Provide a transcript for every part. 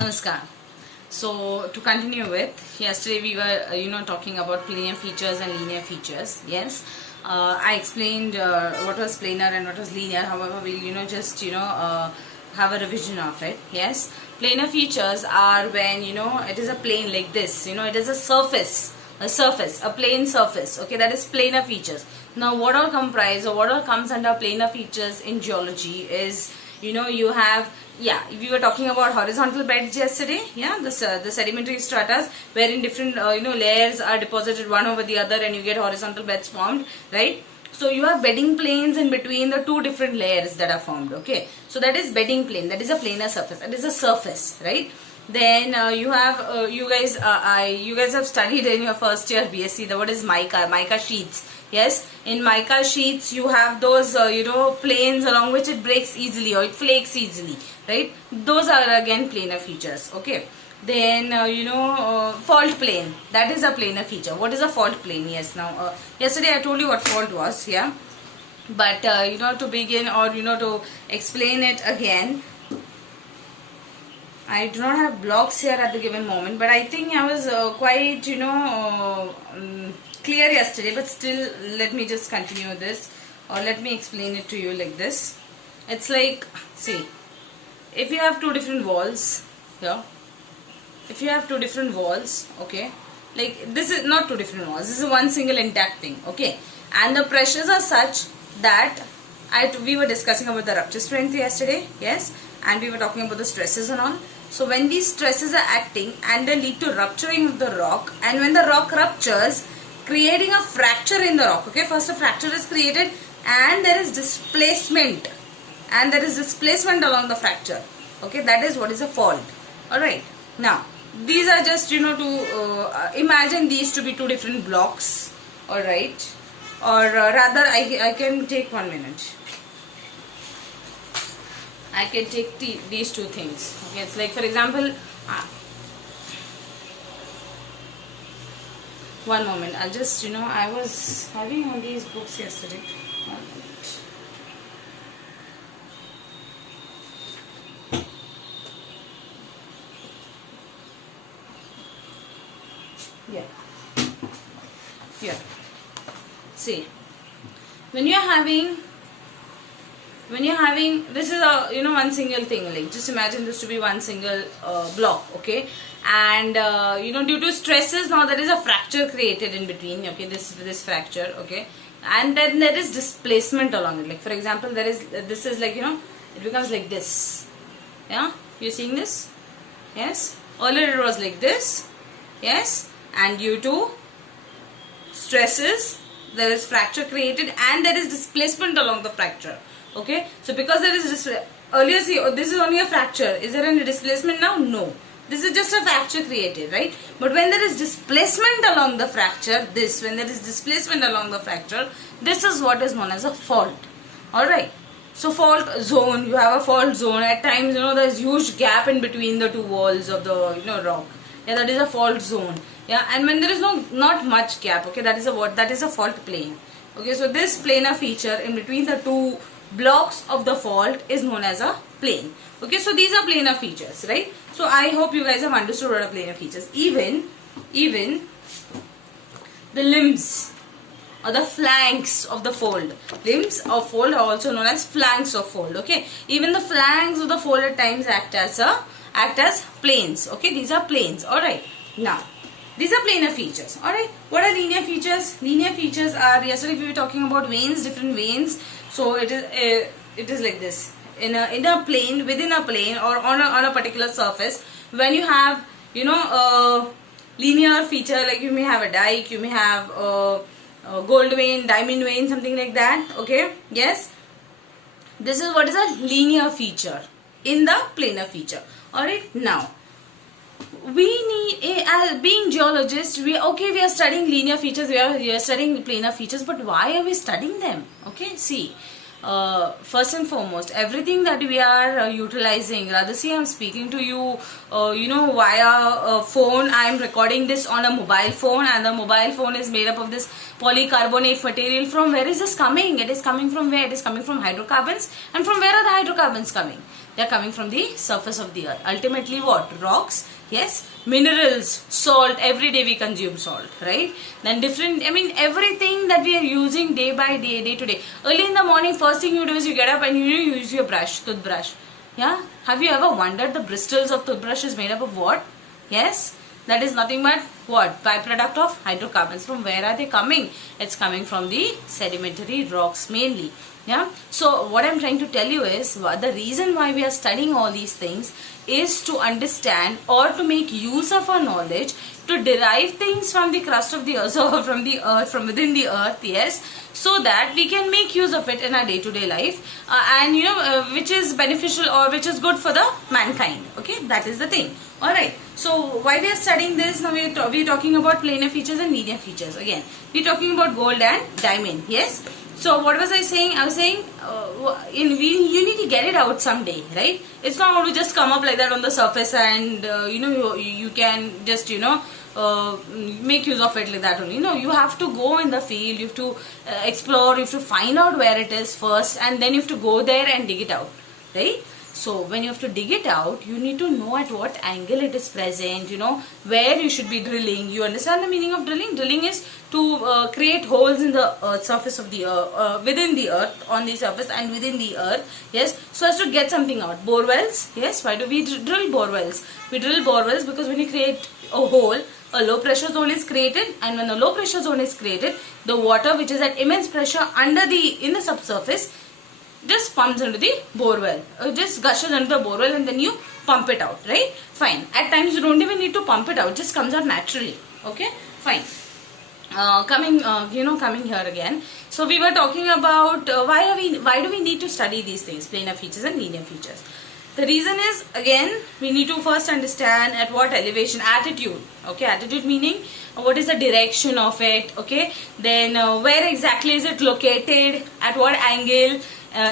Namaskar. So to continue with, yesterday we were talking about planar features and linear features. Yes, I explained what was planar and what was linear. However, we'll have a revision of it. Yes, planar features are when it is a plane like this. It is a surface, a plane surface. Okay, that is planar features. Now, what all comprise or what all comes under planar features in geology is you have, yeah, we were talking about horizontal beds yesterday. Yeah, the sedimentary stratas wherein different layers are deposited one over the other and you get horizontal beds formed, right? So you have bedding planes in between the two different layers that are formed. Okay, so that is bedding plane, that is a planar surface, that is a surface, right? Then you have you guys have studied in your first year BSc the what is mica sheets. Yes, in mica sheets you have those planes along which it breaks easily or it flakes easily, right? Those are again planar features. Okay, then fault plane, that is a planar feature. What is a fault plane? Yes, now yesterday I told you what fault was, yeah, but to begin or to explain it again, I do not have blocks here at the given moment, but I think I was quite clear yesterday, but still let me just continue this or let me explain it to you like this. It's like, see, if you have two different walls here, if you have two different walls, okay, like this is not two different walls, this is one single intact thing, okay, and the pressures are such that we were discussing about the rupture strength yesterday, yes, and we were talking about the stresses and all. So when these stresses are acting and they lead to rupturing of the rock, and when the rock ruptures, creating a fracture in the rock, okay, first a fracture is created and there is displacement, along the fracture, okay, that is what is a fault. Alright, now these are just to imagine these to be two different blocks, alright, or rather I can take 1 minute. I can take these two things. Okay, it's like, for example, one moment. I'll just, I was having all these books yesterday. 1 minute. Yeah. See, when you're having this is a one single thing, like just imagine this to be one single block, okay, and due to stresses, now there is a fracture created in between, okay, this fracture, okay, and then there is displacement along it. Like for example, this is like it becomes like this, yeah, you're seeing this, yes, earlier it was like this, yes, and due to stresses there is fracture created and there is displacement along the fracture. Okay, so because there is earlier, see, this is only a fracture. Is there any displacement now? No. This is just a fracture created, right? But when there is displacement along the fracture, this is what is known as a fault. Alright. So fault zone, you have a fault zone. At times, there is huge gap in between the two walls of the rock. Yeah, that is a fault zone. Yeah, and when there is not much gap, okay, that is a fault plane. Okay, so this planar feature in between the two blocks of the fault is known as a plane. Okay, so these are planar features, right? So I hope you guys have understood what are planar features. Even the limbs or the flanks of the fold. Limbs of fold are also known as flanks of fold. Okay, even the flanks of the fold at times act as planes. Okay, these are planes. All right. Now, these are planar features. Alright. What are linear features? Linear features are, yesterday we were talking about veins, different veins. So it is like this. In a plane, within a plane, or on a particular surface, when you have a linear feature, like you may have a dike, you may have a gold vein, diamond vein, something like that. Okay. Yes. This is what is a linear feature in the planar feature. Alright. Now, we need, as being geologists, we are studying linear features, we are studying planar features, but why are we studying them? Okay, see, first and foremost, everything that we are utilizing, rather see, I'm speaking to you via a phone. I'm recording this on a mobile phone, and the mobile phone is made up of this polycarbonate material. From where is this coming? It is coming from where? It is coming from hydrocarbons. And from where are the hydrocarbons coming? They are coming from the surface of the earth. Ultimately what? Rocks, yes, minerals, salt. Every day we consume salt, right? Then different, I mean everything that we are using day by day, day to day. Early in the morning, first thing you do is you get up and you use your brush, toothbrush. Yeah, have you ever wondered the bristles of toothbrush is made up of what? Yes, that is nothing but what? Byproduct of hydrocarbons. From where are they coming? It's coming from the sedimentary rocks mainly. Yeah, so what I'm trying to tell you is the reason why we are studying all these things is to understand or to make use of our knowledge, to derive things from the crust of the earth, so from the earth, from within the earth, yes, so that we can make use of it in our day-to-day life, and which is beneficial or which is good for the mankind. Okay, that is the thing. Alright, so why we are studying this now? We are talking about planar features and linear features. Again, we are talking about gold and diamond. Yes. So what was I saying? I was saying you need to get it out someday, right? It's not going to just come up like that on the surface and you can just make use of it like that only. No, you have to go in the field, you have to explore, you have to find out where it is first, and then you have to go there and dig it out, right? So when you have to dig it out, you need to know at what angle it is present, where you should be drilling. You understand the meaning of drilling? Drilling is to create holes in the surface of the earth, within the earth, on the surface and within the earth, yes, so as to get something out. Bore wells, yes, why do we drill bore wells? We drill bore wells because when you create a hole, a low pressure zone is created, and when the low pressure zone is created, the water which is at immense pressure in the subsurface just pumps into the bore well. It just gushes into the bore well and then you pump it out, right? Fine. At times you don't even need to pump it out. It just comes out naturally. Okay? Fine. Coming here again. So we were talking about why do we need to study these things, planar features and linear features. The reason is, again, we need to first understand at what elevation, attitude. Okay, attitude meaning what is the direction of it. Okay, then where exactly is it located, at what angle,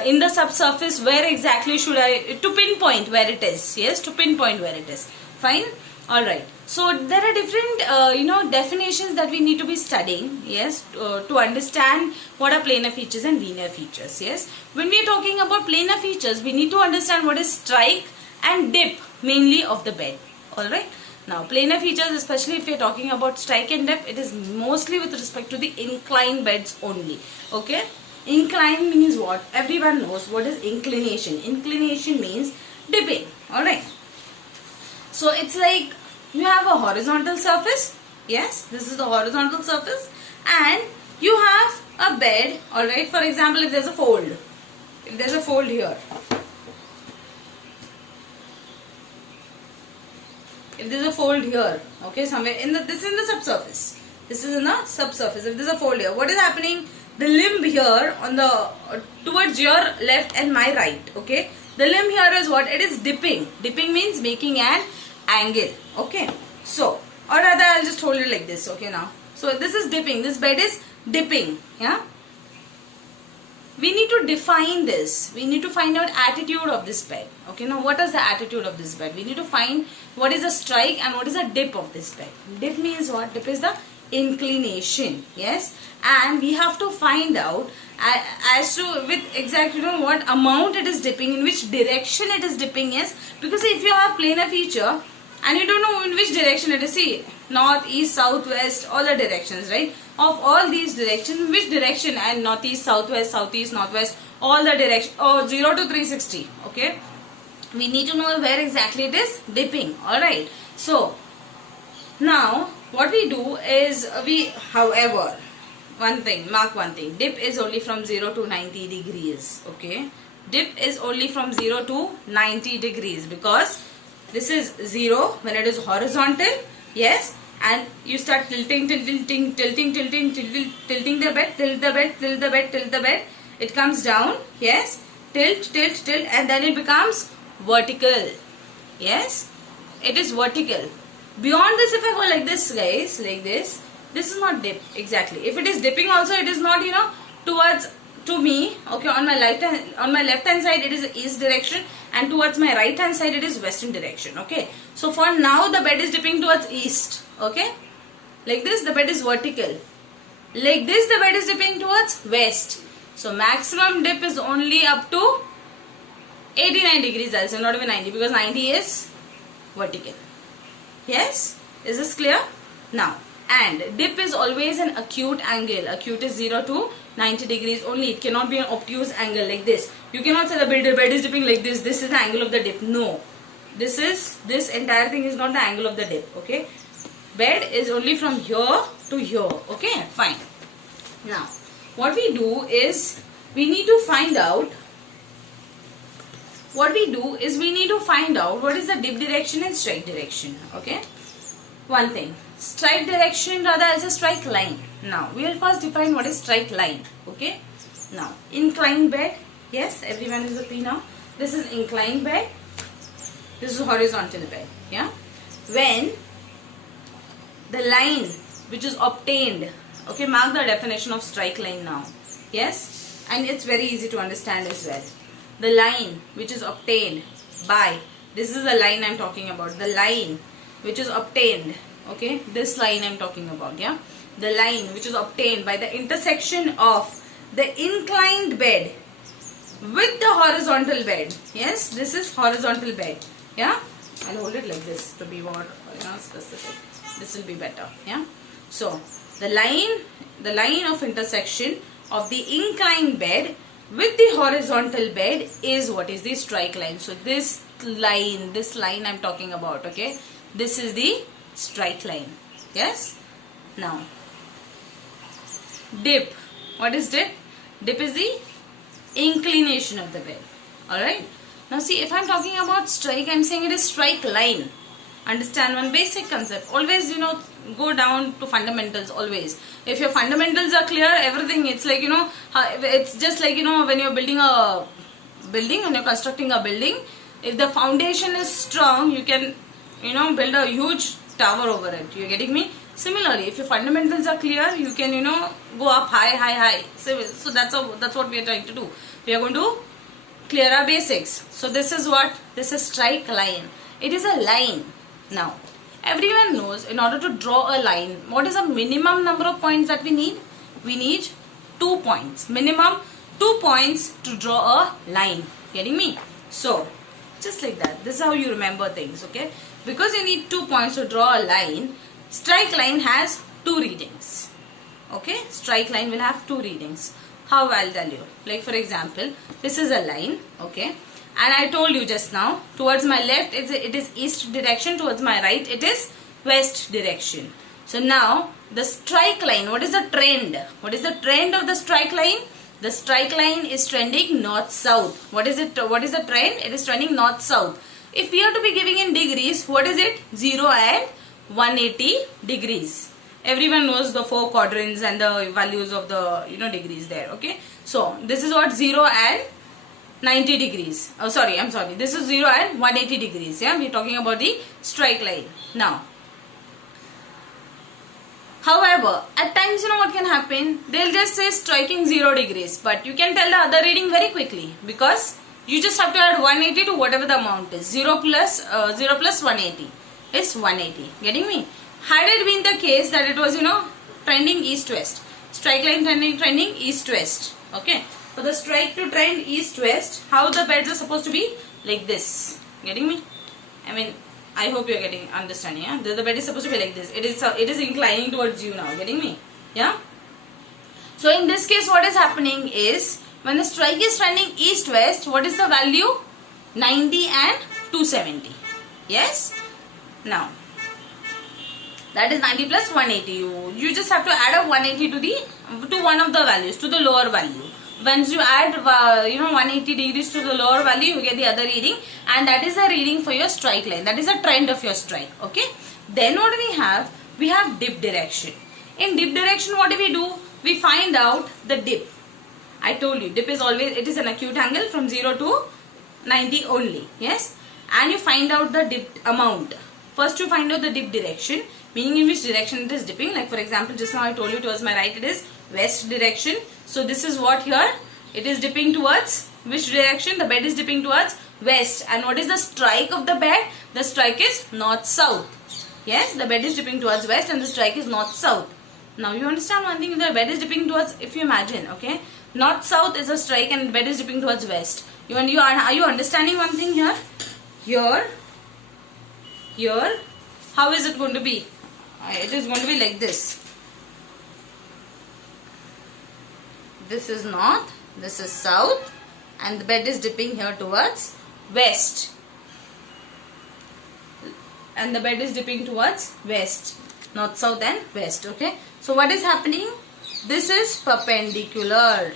in the subsurface, where exactly should I, to pinpoint where it is. Yes, to pinpoint where it is. Fine. Alright, so there are different definitions that we need to be studying, yes, to understand what are planar features and linear features. Yes, when we are talking about planar features, we need to understand what is strike and dip mainly of the bed. Alright, now planar features, especially if we are talking about strike and dip, it is mostly with respect to the inclined beds only. Okay, incline means what? Everyone knows what is inclination. Inclination means dipping. Alright, so it's like you have a horizontal surface. Yes, this is the horizontal surface, and you have a bed. Alright, for example, if there's a fold. If there's a fold here. If there's a fold here, okay, somewhere this is in the subsurface. This is in the subsurface. If there's a fold here, what is happening? The limb here on the towards your left and my right. Okay, the limb here is what? It is dipping. Dipping means making an angle. Okay, so or rather I'll just hold it like this. Okay, now so this is dipping, this bed is dipping. Yeah, we need to define this. We need to find out attitude of this bed. Okay, now what is the attitude of this bed? We need to find what is the strike and what is the dip of this bed. Dip means what? Dip is the inclination. Yes, and we have to find out as to with exact what amount it is dipping, in which direction it is dipping. Yes, because if you have planar feature and you don't know in which direction it is, see, north, east, south, west, all the directions, right? Of all these directions, which direction? And north, east, south, west, southeast, northwest, all the direction, 0 to 360. Okay, we need to know where exactly it is dipping. Alright, so now what we do is however, mark one thing, dip is only from 0 to 90 degrees. Okay, dip is only from 0 to 90 degrees because this is 0 when it is horizontal. Yes, and you start tilting the bed, tilt the bed, it comes down. Yes, tilt, and then it becomes vertical. Yes, it is vertical. Beyond this, if I go like this, guys, like this is not dip exactly. If it is dipping also, it is not to me. Okay, on my left hand side it is east direction, and towards my right hand side it is western direction. Okay, so for now the bed is dipping towards east. Okay, like this the bed is vertical. Like this the bed is dipping towards west. So maximum dip is only up to 89 degrees also, not even 90, because 90 is vertical. Yes, is this clear? Now, and dip is always an acute angle. Acute is 0 to 90 degrees only. It cannot be an obtuse angle like this. You cannot say the bed is dipping like this. This is the angle of the dip. No, this entire thing is not the angle of the dip. Okay, bed is only from here to here. Okay, fine. Now, what we do is we need to find out. What is the dip direction and strike direction. Okay, one thing. Strike direction, rather as a strike line. Now, we will first define what is strike line. Okay. Now, inclined bed. Yes, everyone is happy now. This is inclined bed. This is horizontal bed. Yeah. When the line which is obtained. Okay, mark the definition of strike line now. Yes. And it's very easy to understand as well. The line which is obtained by. This is the line I'm talking about. The line which is obtained. Okay, this line I'm talking about, yeah. The line which is obtained by the intersection of the inclined bed with the horizontal bed. Yes, this is horizontal bed. Yeah, I'll hold it like this to be more specific. This will be better. Yeah. So the line of intersection of the inclined bed with the horizontal bed is what is the strike line. So this line I'm talking about. Okay, this is the strike line. Yes. Now, dip. What is dip? Dip is the inclination of the bed. Alright. Now see, if I'm talking about strike, I'm saying it is strike line. Understand one basic concept. Always, go down to fundamentals always. If your fundamentals are clear, everything, it's like, it's just like, when you're building a building, when you're constructing a building, if the foundation is strong, you can, build a huge tower over it. You're getting me? Similarly, if your fundamentals are clear, you can, go up high. So that's what we are trying to do. We are going to clear our basics. So this is what? This is strike line. It is a line. Now, everyone knows in order to draw a line, what is the minimum number of points that we need? We need 2 points. Minimum 2 points to draw a line. Getting me? So, just like that. This is how you remember things, okay? Because you need 2 points to draw a line, strike line has 2 readings. Okay? Strike line will have 2 readings. How? I'll tell you. Like for example, this is a line, okay? And I told you just now, towards my left it is east direction, towards my right it is west direction. So now, the strike line, what is the trend? What is the trend of the strike line? The strike line is trending north-south. What is it? What is the trend? It is trending north-south. If we are to be giving in degrees, what is it? 0 and 180 degrees. Everyone knows the 4 quadrants and the values of the degrees there. Okay. So this is what 0 and 90 degrees. Oh, sorry. I'm sorry. This is 0 and 180 degrees. Yeah. We're talking about the strike line. Now, however, at times what can happen? They'll just say striking 0 degrees, but you can tell the other reading very quickly because you just have to add 180 to whatever the amount is. 0 plus 180 is 180. Getting me? Had it been the case that it was trending east-west, strike line trending east-west. Okay. For the strike to trend east-west, how the beds are supposed to be? Like this. Getting me? I mean, I hope you're understanding. Yeah. The bed is supposed to be like this. It is inclining towards you now. Getting me? Yeah. So in this case, what is happening is when the strike is trending east-west, what is the value? 90 and 270. Yes. Now, that is 90 plus 180. You just have to add up 180 to one of the values, to the lower value. Once you add 180 degrees to the lower value, you get the other reading, and that is the reading for your strike line. That is the trend of your strike. Okay. Then what we have? We have dip direction. In dip direction, what do? We find out the dip. I told you, dip is always, it is an acute angle from 0 to 90 only. Yes. And you find out the dip amount. First you find out the dip direction, meaning in which direction it is dipping. Like for example, just now I told you towards my right it is west direction. So this is what here? It is dipping towards which direction? The bed is dipping towards west. And what is the strike of the bed? The strike is north-south. Yes, the bed is dipping towards west and the strike is north-south. Now you understand one thing, the bed is dipping towards, if you imagine, okay, north-south is a strike and the bed is dipping towards west. Are you understanding one thing here? Here, how is it going to be? It is going to be like this. This is north, this is south, and the bed is dipping here towards west. And the bed is dipping towards west. North, south and west. Okay. So what is happening? This is perpendicular.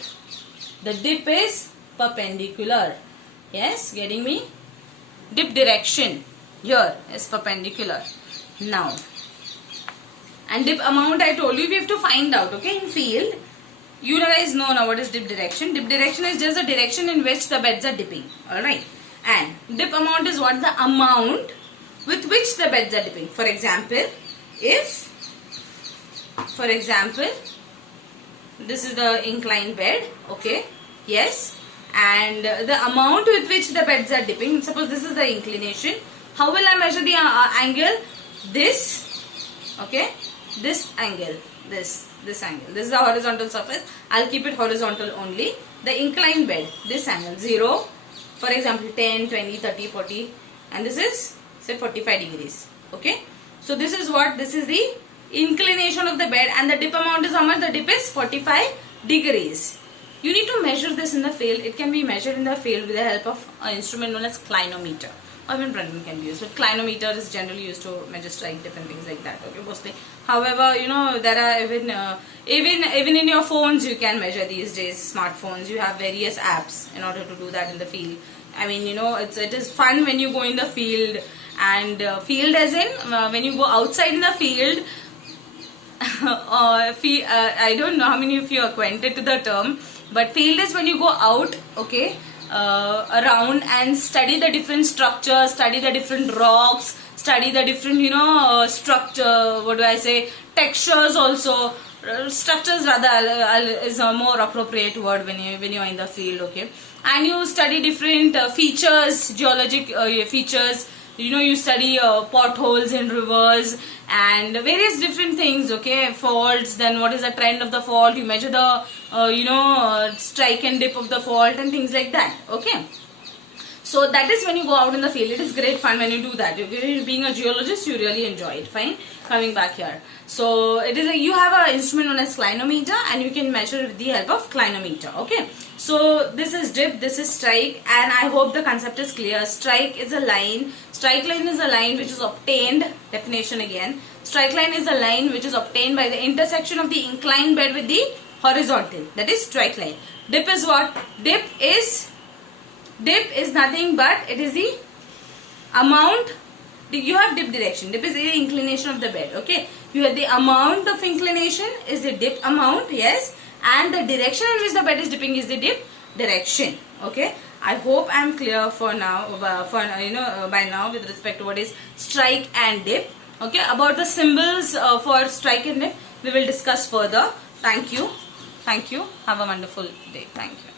The dip is perpendicular. Yes, getting me? Dip direction here is perpendicular. Now, and dip amount I told you we have to find out. Okay, in field, you guys know now what is dip direction. Dip direction is just the direction in which the beds are dipping. Alright. And dip amount is what? The amount with which the beds are dipping. For example, this is the inclined bed. Okay. Yes. And the amount with which the beds are dipping, suppose this is the inclination. How will I measure the angle? This. Okay. This angle. This angle. This is the horizontal surface. I'll keep it horizontal only. The inclined bed. This angle. 0. For example, 10, 20, 30, 40. And this is, say, 45 degrees. Okay. So this is what? This is the inclination of the bed. And the dip amount is how much? The dip is 45 degrees. You need to measure this in the field. It can be measured in the field with the help of an instrument known as clinometer. Or even Brennan can be used. But clinometer is generally used to measure strike dip and things like that. Okay, mostly. However, you know, there are even in your phones you can measure these days. Smartphones, you have various apps in order to do that in the field. I mean, you know, it is fun when you go in the field. And field as in when you go outside in the field. I don't know how many of you are acquainted to the term. But field is when you go out, okay, around and study the different structures, study the different rocks, study the different, you know, structure, what do I say, textures also. Structures rather is a more appropriate word when you're in the field, okay. And you study different features, geologic features. You know, you study potholes in rivers and various different things, okay, faults, then what is the trend of the fault, you measure the, strike and dip of the fault and things like that, okay. So that is when you go out in the field. It is great fun when you do that. Being a geologist, you really enjoy it. Fine. Coming back here. So it is you have an instrument known as clinometer and you can measure with the help of clinometer. Okay. So this is dip, this is strike, and I hope the concept is clear. Strike is a line. Strike line is a line which is obtained. Definition again. Strike line is a line which is obtained by the intersection of the inclined bed with the horizontal. That is strike line. Dip is what? Dip is nothing but it is the amount. You have dip direction. Dip is the inclination of the bed. Okay. You have the amount of inclination is the dip amount. Yes. And the direction in which the bed is dipping is the dip direction. Okay. I hope I am clear for now. By now with respect to what is strike and dip. Okay. About the symbols for strike and dip, we will discuss further. Thank you. Thank you. Have a wonderful day. Thank you.